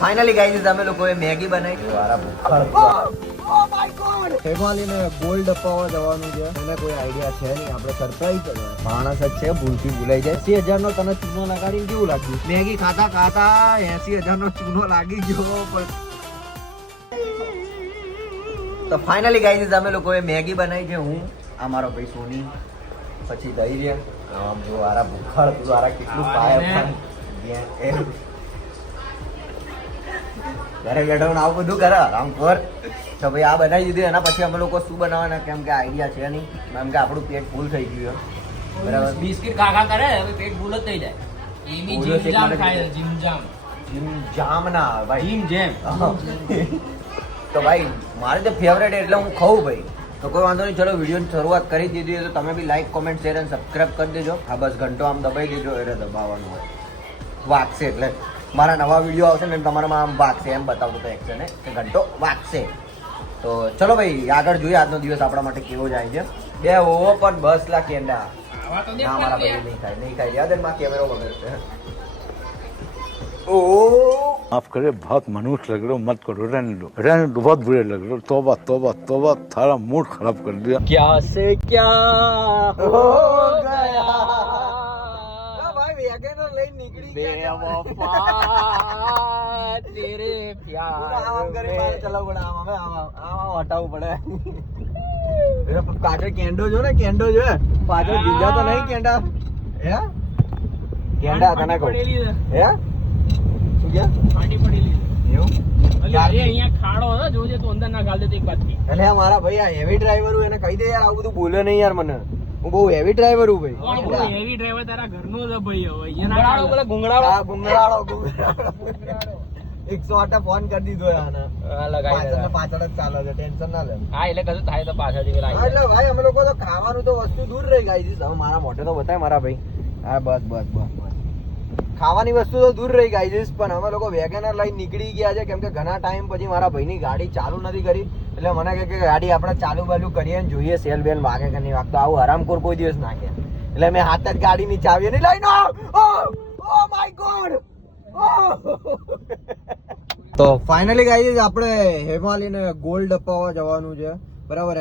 Finally guys અમે લોકોએ Maggi બનાવી. વારા ભૂખડ. Oh my God. હેમાલીને ગોલ્ડ અપાવવા જવાનું છે. એને કોઈ આઈડિયા છે નહીં. આપણે સરપ્રાઈઝ કરવાનું. માણસ જ છે, ભૂલથી ભૂલાઈ જાય. 80,000 નો તને ચૂનો લગાડીને કેવું લાગ્યું? મેગી ખાતા ખાતા 80,000 નો ચૂનો લાગી ગયો. પણ તો ફાઇનલી ગાઈઝ અમે લોકોએ મેગી બનાવી છે. હું આ મારો ભાઈ સોની, પછી ધૈર્ય, આમ જો વારા ભૂખડ દ્વારા કેટલું પાય ઘરે બેઠો આવું બધું કરે આરામ કર. તો ભાઈ આ બનાવી દીધું. એના પછી અમે લોકો શું બનાવવાના, કેમ કે આઈડિયા છે નહીં, કેમ કે આપણું પેટ ફૂલ થઈ ગયું. બરાબર, બિસ્કિટ ખાખા કરે હવે પેટ ફૂલ જ થઈ જાય. એ બી જીમ જામ ખાય. જીમ જામ ના ભાઈ, જીમ જેમ. તો ભાઈ મારે તો ફેવરેટ એટલે હું ખાઉં ભાઈ. તો કોઈ વાંધો નહીં, ચલો વિડીયોની શરૂઆત કરી દીધી તો તમે બી લાઈક, કોમેન્ટ, શેર અને સબસ્ક્રાઈબ કરી દેજો. હા બસ ઘંટો આમ દબાઈ દેજો, એટલે દબાવવાનું હોય વાગશે એટલે મારા નવા વિડીયો આવશે ને તમારામાં આમ વાગશે એમ બતાવતો તો એક્શન કે ઘંટો વાગશે. તો ચલો ભાઈ આગળ જોઈએ આજનો દિવસ આપણા માટે કેવો જાય છે. બે ઓવો પણ 10 લાખ કેન્ડા ના મારા ભાઈ નહીં ખાય યાદ માં કેમેરો બગડશે. माफ करे, बहुत मनुष्य लग रहे हो, मत करो, रहने दो, बहुत बुरे लग रहे हो. तौबा तौबा तौबा, थारा मूड खराब कर दिया. क्या से क्या हो गया ભાઈ વેગેનર લઈને નીકળી ગયા तेरे प्यार આમ કરી મારે ચલાવ પડે. આમ હટાવવું પડે. પાછળ કેન્ડો જો ને, કેન્ડો જો પાછળ બીજા તો નહીં કેન્ડા. હે કેન્ડા તને કહું હે શું કે ફાટી પડેલી એવું અરે અહીંયા ખાડો હતો, જોજે તો અંદર ના ગાલ દે એક બાજુ. એટલે મારા ભાઈ આ હેવી ડ્રાઈવર હું એને કહી દે યાર, આવું બધું બોલે નહીં યાર. મને હું બહુ હેવી ડ્રાઈવર હું ભાઈ. હેવી ડ્રાઈવર તારા ઘરનો જ ભાઈ હવે. ગુંગળાળો બોલે ગુંગળાળો. હા ગુંગળાળો 108 ફોન કરી દીધો આને. પાછળ જ ચાલે છે, ટેન્શન ના લે. હા એટલે કશું થાય તો પાછળથી હા, એટલે ભાઈ અમે લોકો તો ખાવાનું તો વસ્તુ દૂર રહી ગઈ છે. હવે મારા મોઢે તો બતાય મારા ભાઈ. હા બસ બસ બસ બસ ખાવાની વસ્તુ તો દૂર રહી ગઈ છે, પણ અમે લોકો વેગેનર લઈને નીકળી ગયા છે. કેમ કે ઘણા ટાઈમ પછી મારા ભાઈની ગાડી ચાલુ નથી કરી, એટલે મને કહે કે ગાડી આપણે ચાલુ બાલુ કરીએ ને જોઈએ સેલ બેલ વાગે કે નહીં વાગતો. આવું હરામખોર કોઈ દિવસ નાખે. એટલે મેં હાથ જ ગાડીની ચાવી નહીં લઈને ઓ માય ગોડ. તો ફાઇનલી ગાઈઝ આપણે હેમાલીને ગોલ્ડ અપાવવા જવાનું છે. બરાબર,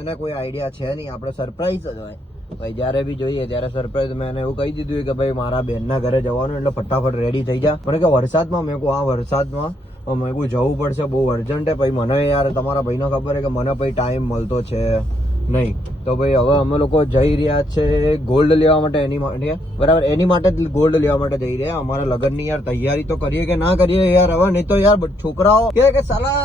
એને કોઈ આઈડિયા છે નહીં. આપણે સરપ્રાઈઝ જ હોય ભાઈ. જ્યારે બી જોઈએ ત્યારે સરપ્રાઈઝ. મેં એને એવું કહી દીધું કે ભાઈ મારા બેનના ઘરે જવાનું, એટલે ફટાફટ રેડી થઈ જા. મને કે વરસાદમાં, મેં કહું આ વરસાદમાં મેં કહું જવું પડશે, બહુ અર્જન્ટ છે. પછી મને યાર તમારા ભાઈને ખબર છે કે મને પછી ટાઈમ મળતો છે નહીં. તો ભાઈ હવે અમે લોકો જઈ રહ્યા છે ગોલ્ડ લેવા માટે. એની માટે બરાબર, એની માટે જ ગોલ્ડ લેવા માટે જઈ રહ્યા. અમારા લગ્નની યાર તૈયારી તો કરીએ કે ના કરીએ યાર હવે, નહીં તો યાર છોકરાઓ કે સાલા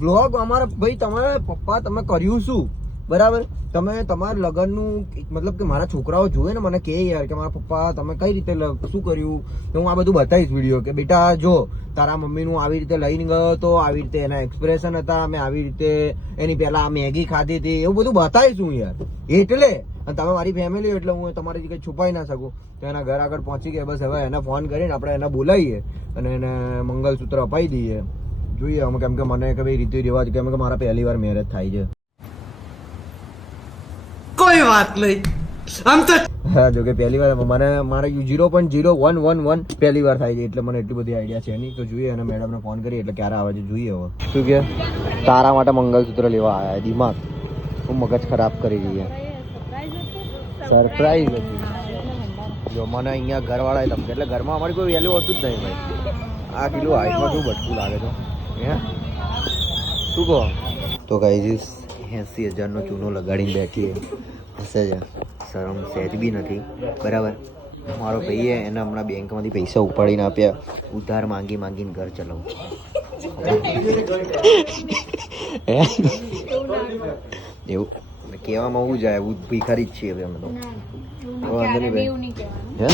વ્લોગ અમારા ભાઈ તમારા પપ્પા તમે કર્યું શું? બરાબર, તમે તમારા લગ્નનું મતલબ કે મારા છોકરાઓ જોવે ને મને કે યાર કે મારા પપ્પા તમે કઈ રીતે શું કર્યું. તો હું આ બધું બતાવીશ વિડીયો કે બેટા જો તારા મમ્મીનું આવી રીતે લઈને ગયો તો, આવી રીતે એના એક્સપ્રેશન હતા, મેં આવી રીતે એની પહેલા મેગી ખાધી હતી, એવું બધું બતાવીશ હું યાર. એટલે તમે મારી ફેમિલી એટલે હું તમારી કઈ છુપાઈ ના શકું. તો એના ઘર આગળ પહોંચી ગયા. બસ હવે એને ફોન કરીને આપણે એને બોલાવીએ અને એને મંગલસૂત્ર અપાઈ દઈએ. જોઈએ અમે, કેમ કે મને કે ભાઈ રીતિ રિવાજ, કેમ કે મારા પહેલી વાર મેરેજ થાય છે. કોઈ વાત નહીં આમ તો. હા જો કે પહેલી વાર મને મારે 0.0111 પહેલી વાર થાય છે, એટલે મને એટલી બધી આઈડિયા છે નહીં. તો જોઈએ અને મેડમને ફોન કરીએ એટલે ક્યારે આવે છે જોઈએ. હવે શું કે તારા માટે મંગલસૂત્ર લેવા આવ્યા. દિમાગ હું મગજ ખરાબ કરી દઈએ. સરપ્રાઈઝ હતી. જો મને અહીંયા ઘરવાળાએ તમને, એટલે ઘરમાં અમારી કોઈ વેલ્યુ હોતું જ નહીં ભાઈ. આ કિલો હાઈટમાં શું બટકું લાગે છે હે શું કહો? તો ગાઈઝ 80,000 નો ચૂનો લગાડીને બેઠીએ. હશે છે, શરમ સહેજ બી નથી. બરાબર, મારો ભાઈએ એને હમણાં બેંકમાંથી પૈસા ઉપાડીને આપ્યા. ઉધાર માંગી માંગીને ઘર ચલાવું. એવું કહેવામાં હું જાય, એવું ભિખારી જ છીએ હવે અમે તો. વાંધો નહીં ભાઈ. હે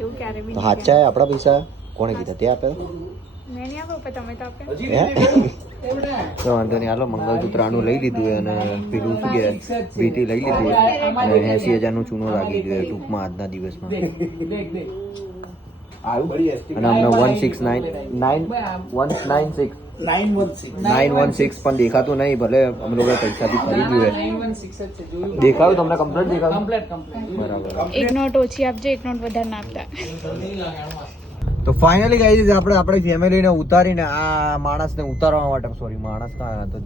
તો સાચા આપણા પૈસા કોણે કીધા? તે આપે તો વાંધો નહીં. હાલો મંગલસૂત્ર આનું લઈ લીધું અને પેલું શું કે વીટી લઈ લીધી અને 80,000 નું ચૂનો લાગી ગયો ટૂંકમાં આજના દિવસમાં. અને અમને 169 916 પણ દેખાતું નહીં. ભલે અમે લોકો પૈસાથી ખરીદ્યું હોય. દેખાયું તમને? કમ્પ્લીટ દેખાયું? બરાબર. એક નોટ ઓછી આપજો, એક નોટ વધારે ના આપતા. તો ફાઇનલી ગાઈઝ આપણે આપણી ફેમિલીને ઉતારીને આ માણસને ઉતારવા માટે સોરી માણસ કાં તો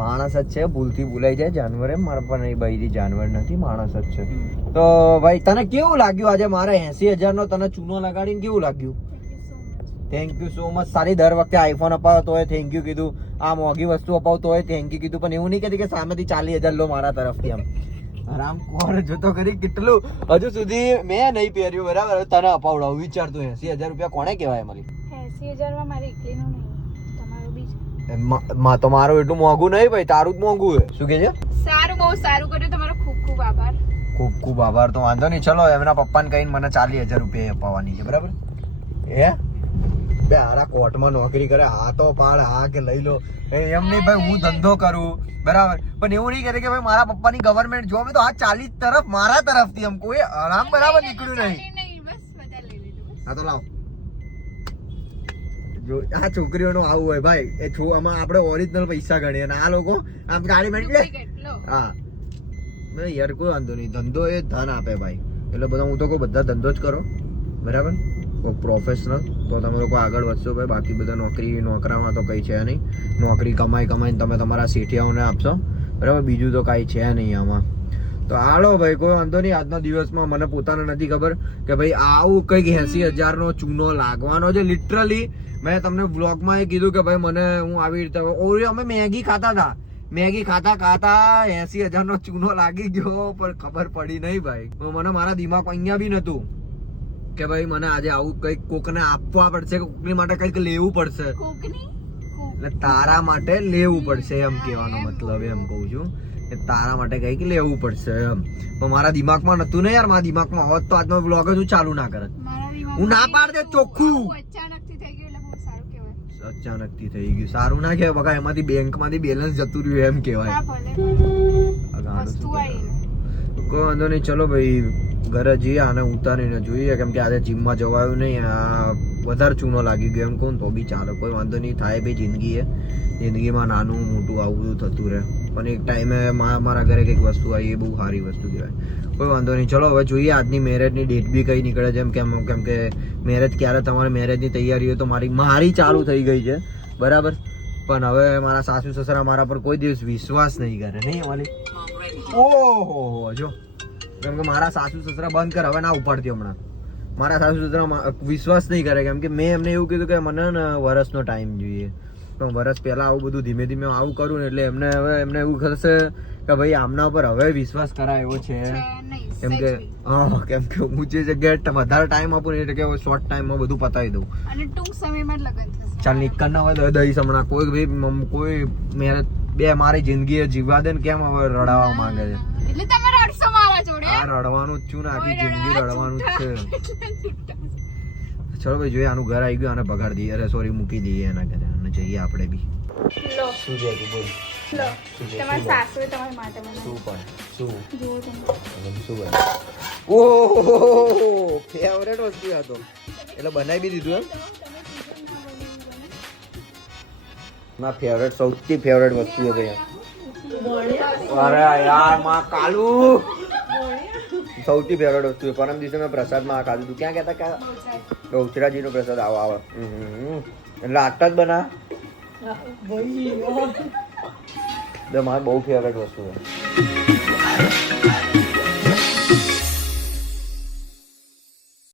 માણસ જ છે, ભૂલથી ભૂલાઈ જાય જાનવર એમ, મારા પણ એ બૈરી જાનવર નથી, માણસ જ છે. તો ભાઈ તને કેવું લાગ્યું આજે મારે 80,000 નો તને ચૂનો લગાડીને કેવું લાગ્યું? Thank you so much. સારી દર વખતે આઈફોન અપાવો તોય થેન્ક યુ કીધું, આ મોંઘી વસ્તુ અપાવો તોય થેન્ક યુ કીધું, પણ એવું નહીં કહેતી કે સામેથી 40,000 લો મારા તરફથી એમ. આરામ કોણ જોતો કરી કેટલું હજુ સુધી મેં નહીં પહેર્યું બરાબર, તને અપાવડાવું વિચારતું 80,000 રૂપિયા કોને કહેવાય મળી? 80,000 માં મારી એકલીનું નહીં, તમારું બી છે. તો મારું એટલું મોંઘું નહીં ભાઈ, તારું જ મોંઘું છે. શું કે છે? સારું, બહુ સારું કર્યું, તમારો ખૂબ ખૂબ આભાર. ખૂબ ખૂબ આભાર. તો વાંધો નહીં, ચલો એમના પપ્પાને કહીને મને 40,000 રૂપિયા અપાવવાની છે બરાબર. બે હારા કોર્ટમાં નોકરી કરે, હા તો પાડ, હા કે લઈ લો એમ નહીં ભાઈ, હું ધંધો કરું બરાબર, પણ એવું નહીં કરે કે ભાઈ મારા પપ્પાની ગવર્મેન્ટ જોબ તો આ 40 તરફ મારા તરફથી એમ કોઈ આરામ બરાબર નીકળ્યું નહીં. બસ વધારે લઈ લીધું. હા તો લાવ જો આ છોકરીઓનું આવું હોય ભાઈ, એ આમાં આપણે ઓરિજિનલ પૈસા ગણીએ અને આ લોકો આમ ગાડી મેં લે. હા યાર કોઈ વાંધો નહીં, ધંધો એ ધન આપે ભાઈ, એટલે બધા હું તો કહું બધા ધંધો જ કરો બરાબર, પ્રોફેશનલ, તો તમે લોકો આગળ વધશો ભાઈ. બાકી બધા નોકરામાં તો કંઈ છે નહીં, નોકરી કમાઈને તમે તમારા શેઠિયાઓને આપશો બરાબર, બીજું તો કાંઈ છે નહીં આમાં. તો હાલો ભાઈ કોઈ વાંધો નહીં, આજના દિવસમાં મને પોતાને નથી ખબર કે ભાઈ આવું કંઈક 80,000 નો ચૂનો લાગવાનો છે. લિટરલી મેં તમને બ્લોગમાં એ કીધું કે ભાઈ મને હું આવી રીતે અમે મેગી ખાતા 80,000 નો ચૂનો લાગી ગયો, પણ ખબર પડી નહીં ભાઈ. મને મારા દિમાગ અહીંયા બી નતું કે ભાઈ મને આજે આવું કંઈક કોકને આપવા પડશે, કોકની માટે કંઈક લેવું પડશે, એટલે તારા માટે લેવું પડશે એમ કહેવાનો મતલબ, એમ કહું છું કે તારા માટે કંઈક લેવું પડશે એમ. પણ મારા દિમાગમાં નતું ને યાર, મારા દિમાગમાં હોત તો આજનો બ્લોગ જ હું ચાલુ ના કરત. હું ના પાડ દે ચોખ્ખું. અચાનકથી થઈ ગયું સારું ના કહેવાય બકા, એમાંથી બેંકમાંથી બેલેન્સ જતું રહ્યું એમ કહેવાય. કોઈ વાંધો નહીં, ચલો ભાઈ ઘરે જઈએ, આને ઉતારીને જોઈએ, કેમ કે આજે જીમમાં જવાયું નહીં, આ વધારે ચૂનો લાગી ગયો એમ કહું તો બી ચાલે, કોઈ વાંધો નહીં, થાય ભાઈ જિંદગી એ, જિંદગીમાં નાનું મોટું આવું થતું રહે, પણ એક ટાઈમે મારા ઘરે કંઈક વસ્તુ આવી એ બહુ સારી વસ્તુ કહેવાય. કોઈ વાંધો નહીં, ચલો હવે જોઈએ આજની મેરેજની ડેટ બી કઈ નીકળે છે કેમ કે મેરેજ ક્યારે, તમારે મેરેજની તૈયારી હોય તો મારી ચાલુ થઈ ગઈ છે બરાબર, પણ હવે મારા સાસુ સસરા મારા પર કોઈ દિવસ વિશ્વાસ નહીં કરે નહીં વાલી. ઓહો જો કેમ કે મારા સાસુ સસરા બંધ કર, હવે ના ઉપાડતી હમણાં. મારા સાસુ સસરા વિશ્વાસ નહીં કરે, કેમ કે મેં એમને એવું કીધું કે મને ને વર્ષનો ટાઈમ જોઈએ, પણ વર્ષ પહેલા આવું બધું ધીમે ધીમે આવું કરું ને એટલે એમને એવું થશે કે ભાઈ આમના ઉપર હવે વિશ્વાસ કરાય એવો છે, કેમ કે હું જે જગ્યાએ વધારે ટાઈમ આપું ને એટલે કે શોર્ટ ટાઈમમાં બધું પતાવી દઉં, અને ટૂંક સમયમાં જ લગ્ન થશે. ચાલ નિકર ના હોય તો દઈશ હમણાં. કોઈ મેરેજ બે મારી જિંદગી જીવવા દે ને કેમ હવે રડાવા માંગે છે? એટલે તમે રડશો મારા જોડે? આ રડવાનું જ છું ને, આખી જિંદગી રડવાનું જ છે. ચલો ભાઈ જોઈએ, આનું ઘર આવી ગયું, આને ભગાડ દઈએ, અરે સોરી મૂકી દઈએ એના ઘરે અને જઈએ આપણે બી. લો શું છે તું બોલ? લો તમારા સાસુએ તમારી માટે બનાવ્યું. શું પણ શું જુઓ તમે. શું બનાવ્યું? ઓહો ફેવરેટ વસ્તુ આ તો, એટલે બનાવી બી દીધું એમ. મારા ફેવરેટ સૌથી ફેવરેટ વસ્તુ છે ભાઈ. અરે યાર માં કાલુ સૌથી ફેવરેટ વસ્તુ છે. પરમ દિવસે મેં પ્રસાદમાં આ ખાધું હતું. ક્યાં કહેતા કે ગૌચરાજીનો પ્રસાદ આવે એટલે આટલા જ બના મારે બહુ ફેવરેટ વસ્તુ છે.